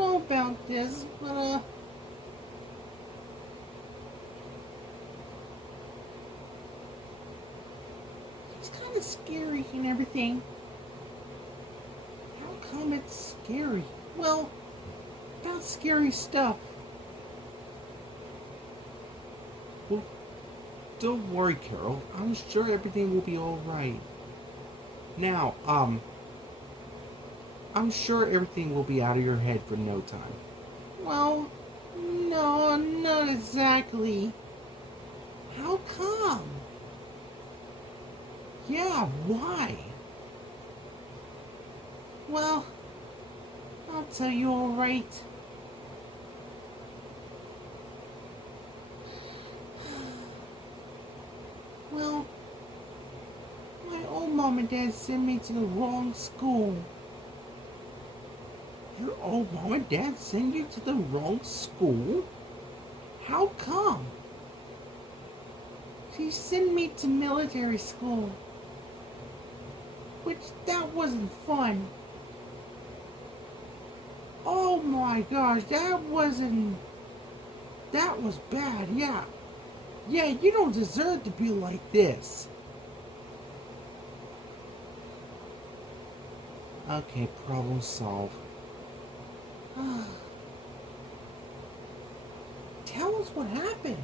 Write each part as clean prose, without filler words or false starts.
know about this, but it's kind of scary and everything. How come it's scary? Well, about scary stuff. Well, don't worry, Carol. I'm sure everything will be alright. Now, I'm sure everything will be out of your head for no time. Well, no, not exactly. How come? Yeah, why? Well, I'll tell you alright. Well, my old mom and dad sent me to the wrong school. Your old mom and dad send you to the wrong school? How come? She sent me to military school. Which, that wasn't fun. Oh my gosh, that was bad, yeah. Yeah, you don't deserve to be like this. Okay, problem solved. Tell us what happened.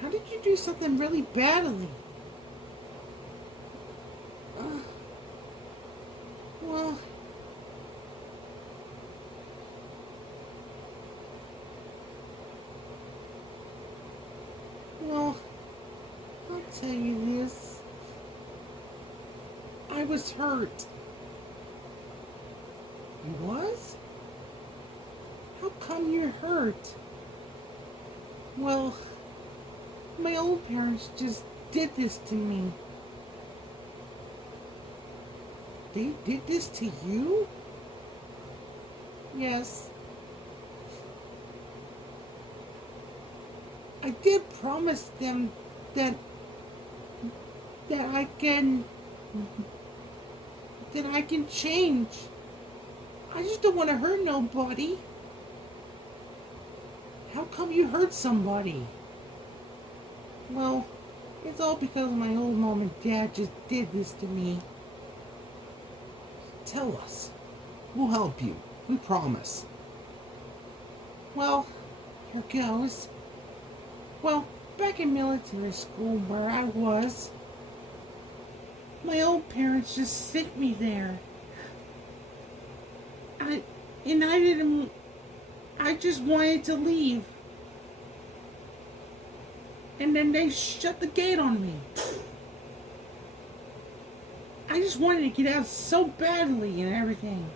How did you do something really badly? Well, I'll tell you this. I was hurt. You was? How come you're hurt? Well, my old parents just did this to me. They did this to you? Yes. I did promise them that I can change. I just don't want to hurt nobody. How come you hurt somebody? Well, it's all because my old mom and dad just did this to me. Tell us. We'll help you. We promise. Well, here goes. Well, back in military school where I was, my old parents just sent me there. I just wanted to leave. And then they shut the gate on me. I just wanted to get out so badly and everything.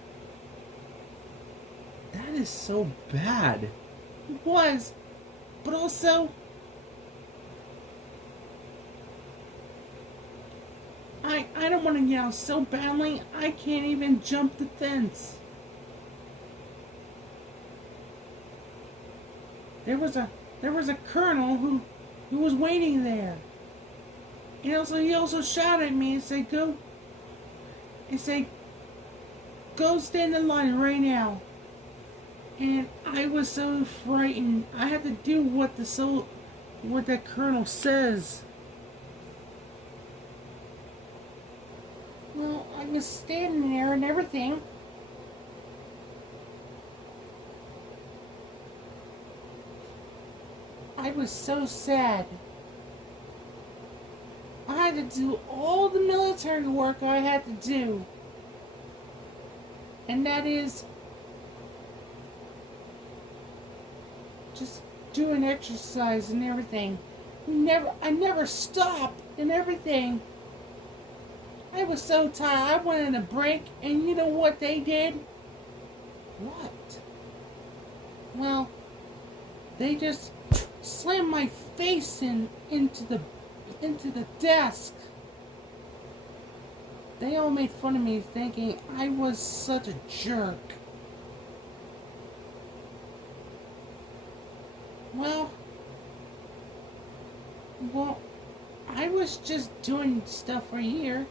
That is so bad. It was. But also, I don't want to get out so badly, I can't even jump the fence. There was a colonel who was waiting there. And he also shouted at me and said, go stand in line right now. And I was so frightened. I had to do what that colonel says. Well, I was standing there and everything. I was so sad. I had to do all the military work I had to do. And that is just doing exercise and everything. I never stopped and everything. I was so tired. I wanted a break, and you know what they did? What? Well, they just slammed my face into the desk. They all made fun of me, thinking I was such a jerk. Well, I was just doing stuff for a year.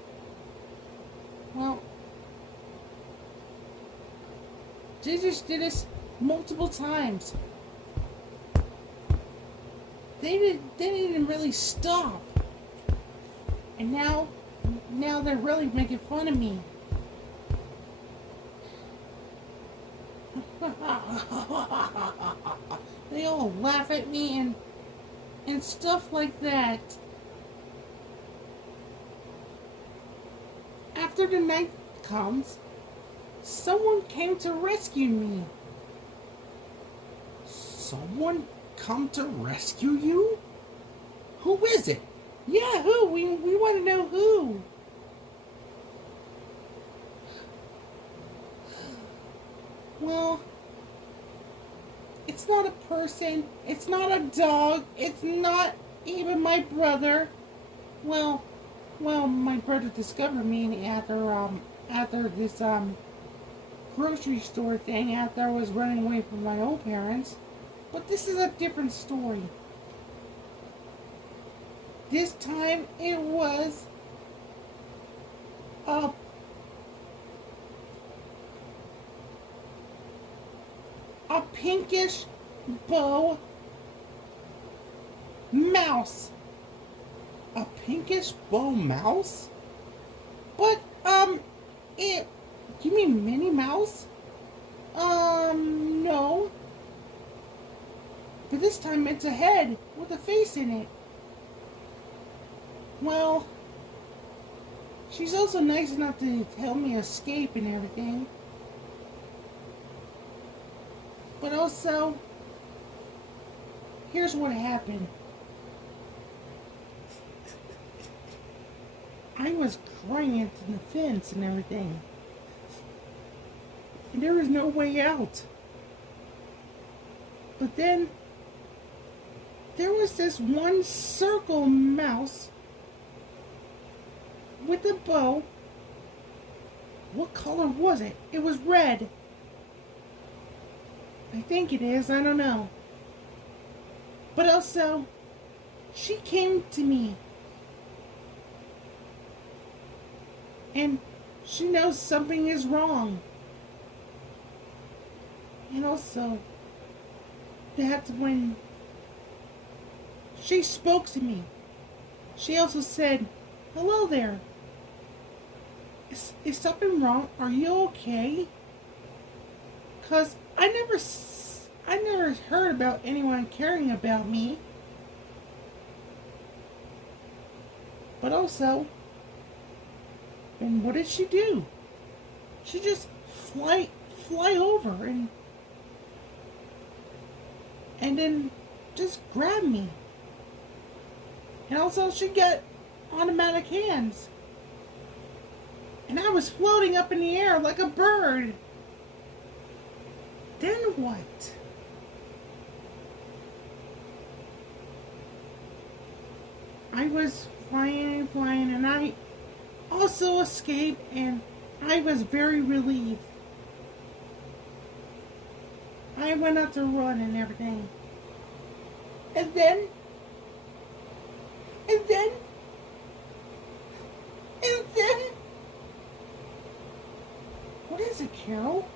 Well, They just did this multiple times. They didn't really stop. And now they're really making fun of me. They all laugh at me and stuff like that. After the night comes, someone came to rescue me. Someone come to rescue you? Who is it? Yeah, who? We want to know who. Well, it's not a person. It's not a dog. It's not even my brother. Well, my brother discovered me after this grocery store thing. After I was running away from my old parents. But this is a different story. This time it was a pinkish bow mouse. A pinkish bow mouse? But it. You mean Minnie Mouse? No. But this time it's a head with a face in it. Well, she's also nice enough to help me escape and everything. But also, here's what happened. I was crying into the fence and everything. And there was no way out. But then, there was this one circle mouse with a bow. What color was it? It was red. I think it is. I don't know. But also, she came to me. And she knows something is wrong. And also, that's when she spoke to me. She also said, "Hello there. Is something wrong? Are you okay?" 'Cause I never heard about anyone caring about me. But also, and what did she do? She just fly over and then just grab me. And also she got automatic hands. And I was floating up in the air like a bird. Then what? I was flying and I also escaped, and I was very relieved. I went out to run and everything. And then, what is it, Carol?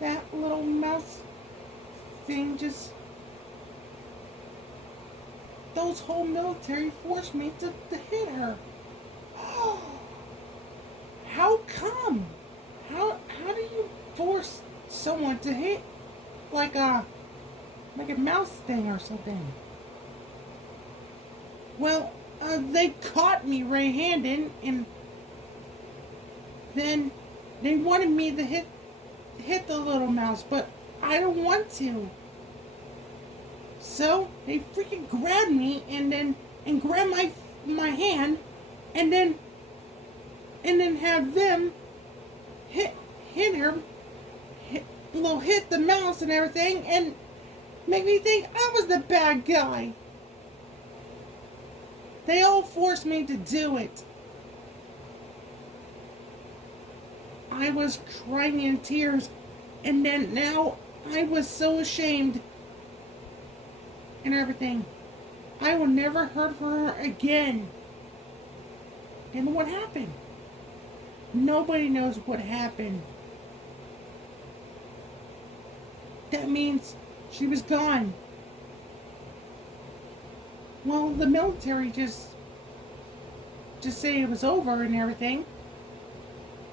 That little mouse thing just... Those whole military forced me to hit her. How come? How do you force someone to hit like a mouse thing or something? Well, they caught me red-handed, and then they wanted me to hit the little mouse, but I don't want to. So they freaking grabbed me and grabbed my hand, and then have them hit the mouse and everything, and make me think I was the bad guy. They all forced me to do it. I was crying in tears, and then now I was so ashamed and everything. I will never hear from her again. And what happened? Nobody knows what happened. That means she was gone. Well, the military just say it was over and everything.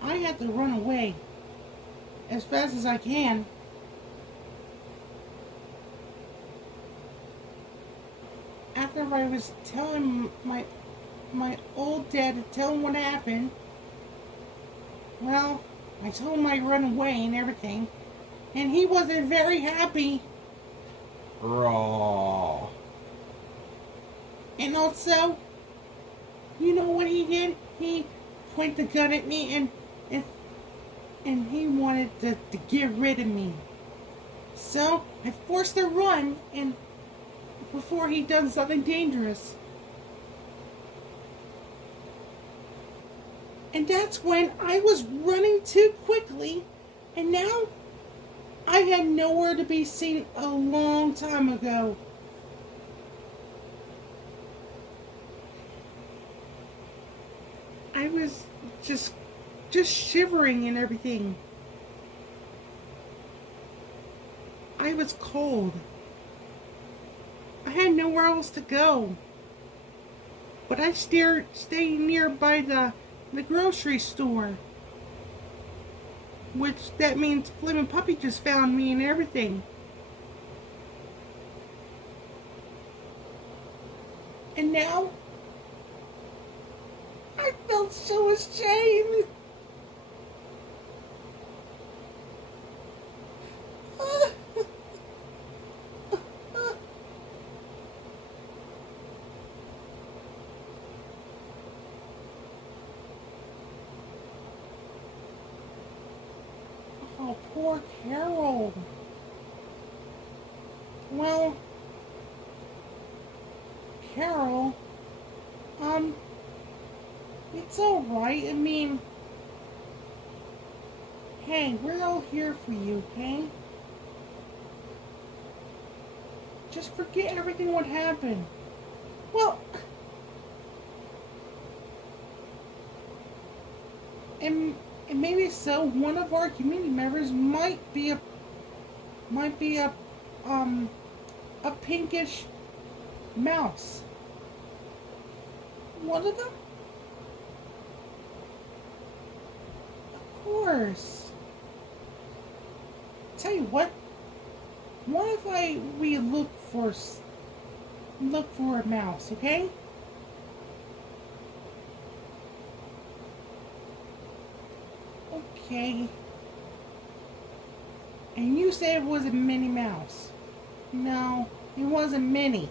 I had to run away as fast as I can. After I was telling my old dad to tell him what happened, well, I told him I run away and everything, and he wasn't very happy. Raw. And also, you know what he did? He pointed the gun at me and he wanted to get rid of me. So I forced a run and before he done something dangerous. And that's when I was running too quickly, and now I had nowhere to be seen a long time ago. I was just shivering and everything. I was cold. I had nowhere else to go. But I stayed nearby the grocery store. Which that means Flippin' Puppy just found me and everything. And now I felt so ashamed. Oh, poor Carol. Well, Carol, it's alright. I mean, hey, we're all here for you, okay? Just forget everything what happened. Well, and maybe so one of our community members might be a pinkish mouse. One of them? Of course. Tell you what if we look for a mouse, okay? Okay. And you said it was a Minnie Mouse. No, it wasn't Minnie.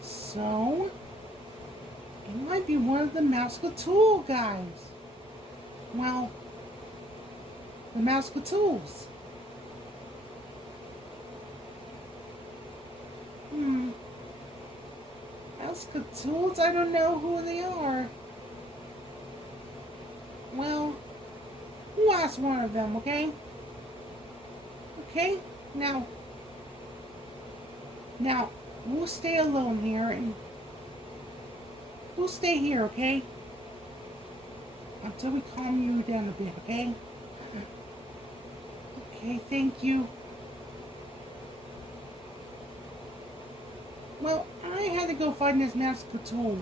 So, it might be one of the Mouse-Tool guys. Well, the Mouse-Tools. Mouse-Tools? I don't know who they are. Well, we'll ask one of them, okay? Okay? Now, we'll stay alone here and we'll stay here, okay? Until we calm you down a bit, okay? Okay, thank you. Well, I had to go find this Mouse-Tool.